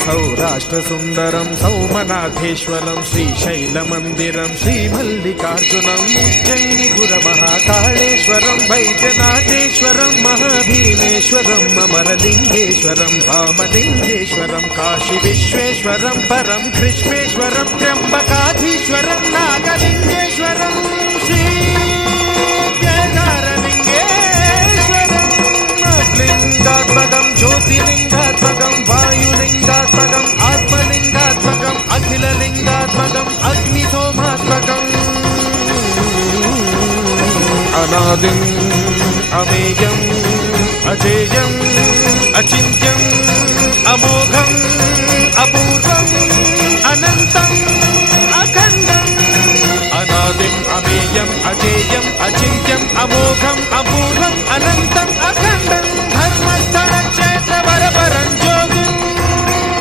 సౌరాష్ట్రసుందరం సౌమనాథేశ్వరం శ్రీశైలమందిరం శ్రీమల్లికార్జునం ఉజ్జయినిపురమహాకాళేశ్వరం వైద్యనాథేశ్వరం మహాభీమేశ్వరం అమరలింగేశ్వరం రామలింగేశ్వరం కాశీ విశ్వేశ్వరం పరం కృష్ణేశ్వరం త్ర్యంబకాధీశ్వరం నాగలింగేశ్వరం శ్రీ కేదారలింగేశ్వరం లింగాత్మకం జ్యోతిలింగాత్మకం వాయులింగాత్మకం ఆత్మలింగాత్మకం అఖిలలింగాత్మకం అగ్నిసోమాత్మకం అనాదిం అమేయం అజేయం అచింత్యం అమోఘం అపూర్వం అనంతం అఖండం అనాదిం అమేయం అజేయం అచింత్యం అమోఘం